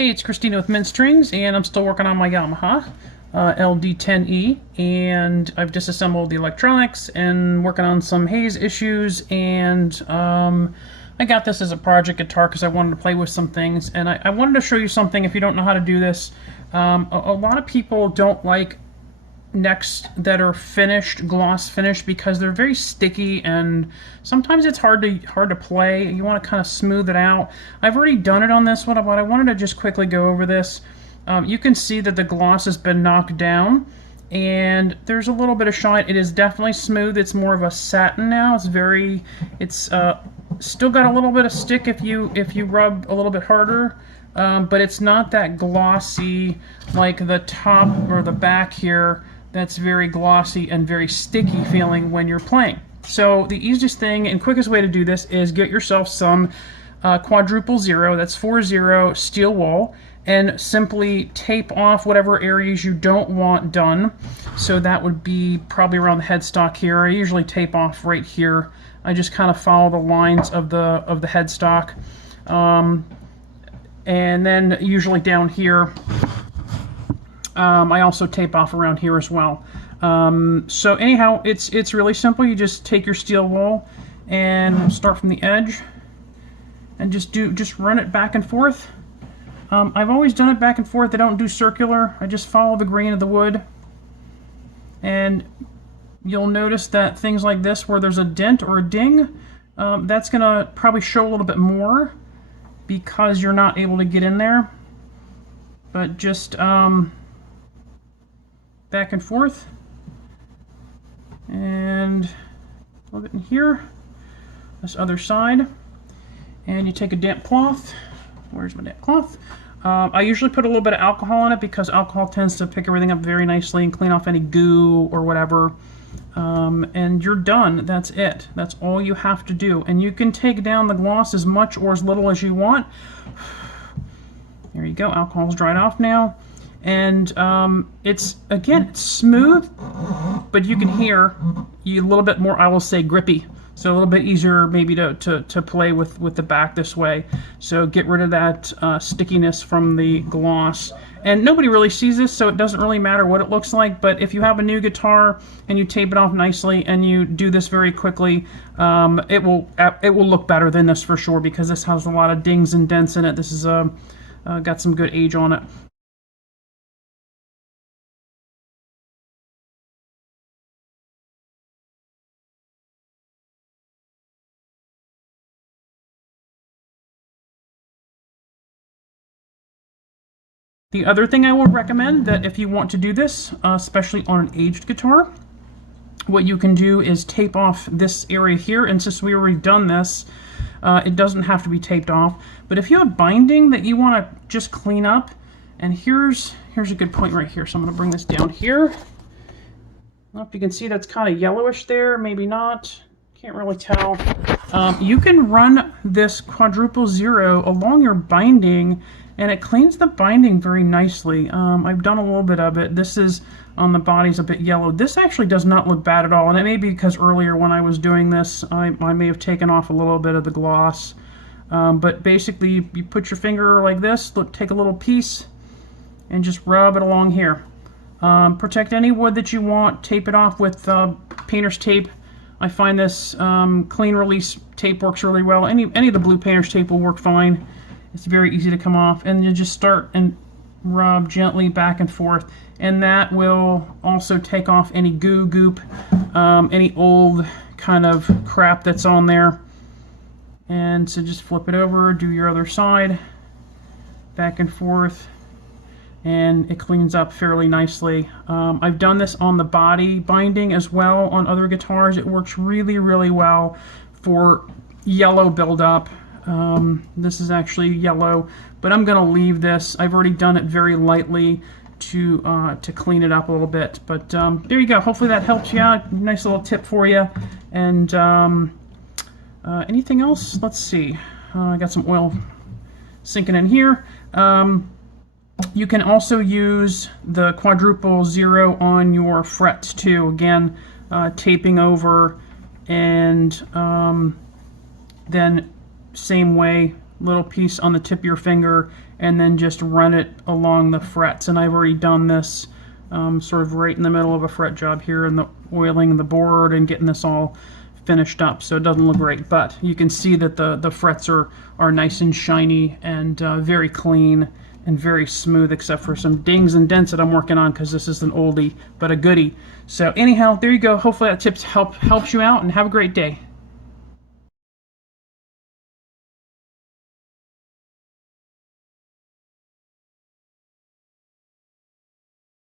Hey, it's Christina with Mint Strings, and I'm still working on my Yamaha LD10E, and I've disassembled the electronics and working on some haze issues, and I got this as a project guitar because I wanted to play with some things, and I wanted to show you something if you don't know how to do this. A lot of people don't like necks that are finished, gloss finished, because they're very sticky and sometimes it's hard to play. You want to kind of smooth it out. I've already done it on this one, but I wanted to just quickly go over this. You can see that the gloss has been knocked down and there's a little bit of shine. It is definitely smooth. It's more of a satin now. It's still got a little bit of stick if you rub a little bit harder. But it's not that glossy like the top or the back here. That's very glossy and very sticky feeling when you're playing. So the easiest thing and quickest way to do this is get yourself some quadruple zero, that's 4-0 steel wool, and simply tape off whatever areas you don't want done. So that would be probably around the headstock here. I usually tape off right here. I just kind of follow the lines of the headstock. And then usually down here, I also tape off around here as well. So anyhow, it's really simple. You just take your steel wool and start from the edge and just run it back and forth. I've always done it back and forth. I don't do circular. I just follow the grain of the wood. And you'll notice that things like this, where there's a dent or a ding, that's gonna probably show a little bit more because you're not able to get in there. But just back and forth, and a little bit in here, this other side, and you take a damp cloth. Where's my damp cloth? I usually put a little bit of alcohol on it because alcohol tends to pick everything up very nicely and clean off any goo or whatever. And you're done. That's it. That's all you have to do. And you can take down the gloss as much or as little as you want. There you go. Alcohol's dried off now. And it's smooth, but you can hear a little bit more, I will say, grippy. So a little bit easier maybe to play with the back this way. So get rid of that stickiness from the gloss. And nobody really sees this, so it doesn't really matter what it looks like. But if you have a new guitar and you tape it off nicely and you do this very quickly, it will look better than this for sure, because this has a lot of dings and dents in it. This is got some good age on it. The other thing I will recommend, that if you want to do this, especially on an aged guitar, what you can do is tape off this area here. And since we already done this, it doesn't have to be taped off. But if you have binding that you want to just clean up, and here's a good point right here. So I'm going to bring this down here. I don't know if you can see, that's kind of yellowish there, maybe not. Can't really tell. You can run this quadruple zero along your binding, and it cleans the binding very nicely. I've done a little bit of it. This is on the body's a bit yellow. This actually does not look bad at all, and it may be because earlier when I was doing this, I may have taken off a little bit of the gloss. But basically, you put your finger like this, take a little piece, and just rub it along here. Protect any wood that you want. Tape it off with painter's tape. I find this clean release tape works really well. Any of the blue painter's tape will work fine. It's very easy to come off, and you just start and rub gently back and forth, and that will also take off any goop, any old kind of crap that's on there. And so just flip it over, do your other side, back and forth, and it cleans up fairly nicely. I've done this on the body binding as well on other guitars. It works really, really well for yellow buildup. This is actually yellow, but I'm going to leave this. I've already done it very lightly to clean it up a little bit. But there you go. Hopefully that helps you out. Nice little tip for you. And anything else? Let's see. I got some oil sinking in here. You can also use the quadruple zero on your frets too. Again, taping over, and then same way, little piece on the tip of your finger, and then just run it along the frets. And I've already done this sort of right in the middle of a fret job here, and the oiling the board and getting this all finished up, so it doesn't look great, but you can see that the frets are nice and shiny and very clean and very smooth, except for some dings and dents that I'm working on because this is an oldie but a goodie. So anyhow, there you go. Hopefully that tip helps you out, and have a great day.